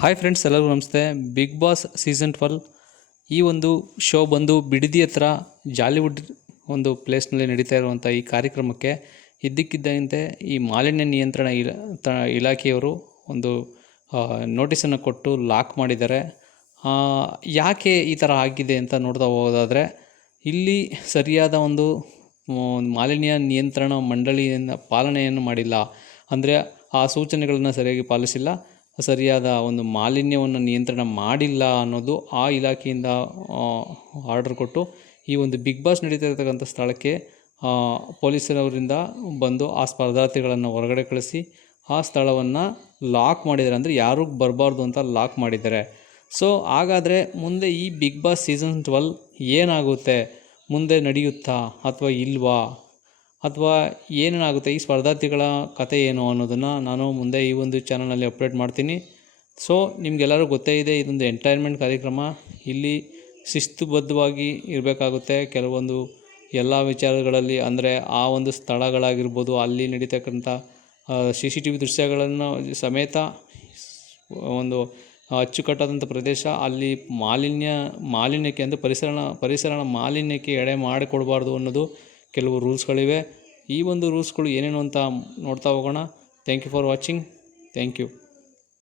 Hi friends ಎಲ್ಲರಿಗೂ ನಮಸ್ತೆ. Big boss season twelve ಈ ಒಂದು ಶೋ ಬಂದು ಬಿಡದಿ ಹತ್ರ ಜಾಲಿವುಡ್ ಒಂದು ಪ್ಲೇಸ್ನಲ್ಲಿ ನಡೀತಾ ಇರುವಂಥ ಈ ಕಾರ್ಯಕ್ರಮಕ್ಕೆ ಇದ್ದಕ್ಕಿದ್ದಂತೆ ಈ ಮಾಲಿನ್ಯ ನಿಯಂತ್ರಣ ಇಲ ಇಲಾಖೆಯವರು ಒಂದು ನೋಟಿಸನ್ನು ಕೊಟ್ಟು ಲಾಕ್ ಮಾಡಿದ್ದಾರೆ. ಯಾಕೆ ಈ ಥರ ಆಗಿದೆ ಅಂತ ನೋಡ್ತಾ ಹೋಗೋದಾದರೆ, ಇಲ್ಲಿ ಸರಿಯಾದ ಒಂದು ಮಾಲಿನ್ಯ ನಿಯಂತ್ರಣ ಮಂಡಳಿಯನ್ನು ಪಾಲನೆಯನ್ನು ಮಾಡಿಲ್ಲ. ಅಂದರೆ ಆ ಸೂಚನೆಗಳನ್ನು ಸರಿಯಾಗಿ ಪಾಲಿಸಿಲ್ಲ. ಸರಿಯಾದ ಒಂದು ಮಾಲಿನ್ಯವನ್ನು ನಿಯಂತ್ರಣ ಮಾಡಿಲ್ಲ ಅನ್ನೋದು ಆ ಇಲಾಖೆಯಿಂದ ಆರ್ಡರ್ ಕೊಟ್ಟು ಈ ಒಂದು ಬಿಗ್ ಬಾಸ್ ನಡೀತಾ ಇರತಕ್ಕಂಥ ಸ್ಥಳಕ್ಕೆ ಪೊಲೀಸರವರಿಂದ ಬಂದು ಆ ಸ್ಪರ್ಧಾರ್ಥಿಗಳನ್ನು ಹೊರಗಡೆ ಕಳಿಸಿ ಆ ಸ್ಥಳವನ್ನು ಲಾಕ್ ಮಾಡಿದ್ದಾರೆ. ಅಂದರೆ ಯಾರೂ ಬರಬಾರ್ದು ಅಂತ ಲಾಕ್ ಮಾಡಿದ್ದಾರೆ. ಸೊ ಹಾಗಾದರೆ ಮುಂದೆ ಈ ಬಿಗ್ ಬಾಸ್ ಸೀಸನ್ ಟ್ವೆಲ್ ಏನಾಗುತ್ತೆ? ಮುಂದೆ ನಡೆಯುತ್ತಾ ಅಥವಾ ಇಲ್ವಾ? ಅಥವಾ ಏನೇನಾಗುತ್ತೆ ಈ ಸ್ಪರ್ಧಾರ್ಥಿಗಳ ಕತೆ ಏನು ಅನ್ನೋದನ್ನು ನಾನು ಮುಂದೆ ಈ ಒಂದು ಚಾನಲಲ್ಲಿ ಅಪ್ಡೇಟ್ ಮಾಡ್ತೀನಿ. ಸೊ ನಿಮಗೆಲ್ಲರೂ ಗೊತ್ತೇ ಇದೆ, ಇದೊಂದು ಎಂಟೈನ್ಮೆಂಟ್ ಕಾರ್ಯಕ್ರಮ. ಇಲ್ಲಿ ಶಿಸ್ತುಬದ್ಧವಾಗಿ ಇರಬೇಕಾಗುತ್ತೆ. ಕೆಲವೊಂದು ಎಲ್ಲ ವಿಚಾರಗಳಲ್ಲಿ ಅಂದರೆ ಆ ಒಂದು ಸ್ಥಳಗಳಾಗಿರ್ಬೋದು, ಅಲ್ಲಿ ನಡೀತಕ್ಕಂಥ ಸಿ ಸಿ ಟಿ ವಿ ದೃಶ್ಯಗಳನ್ನು ಸಮೇತ ಒಂದು ಅಚ್ಚುಕಟ್ಟಾದಂಥ ಪ್ರದೇಶ, ಅಲ್ಲಿ ಮಾಲಿನ್ಯ, ಮಾಲಿನ್ಯಕ್ಕೆ ಅಂದರೆ ಪರಿಸರ ಪರಿಸರ ಮಾಲಿನ್ಯಕ್ಕೆ ಎಡೆ ಮಾಡಿಕೊಡಬಾರ್ದು ಅನ್ನೋದು ಕೆಲವು ರೂಲ್ಸ್ಗಳಿವೆ. ಈ ಒಂದು ರೂಲ್ಸ್ಗಳು ಏನೇನು ಅಂತ ನೋಡ್ತಾ ಹೋಗೋಣ. Thank you for watching thank you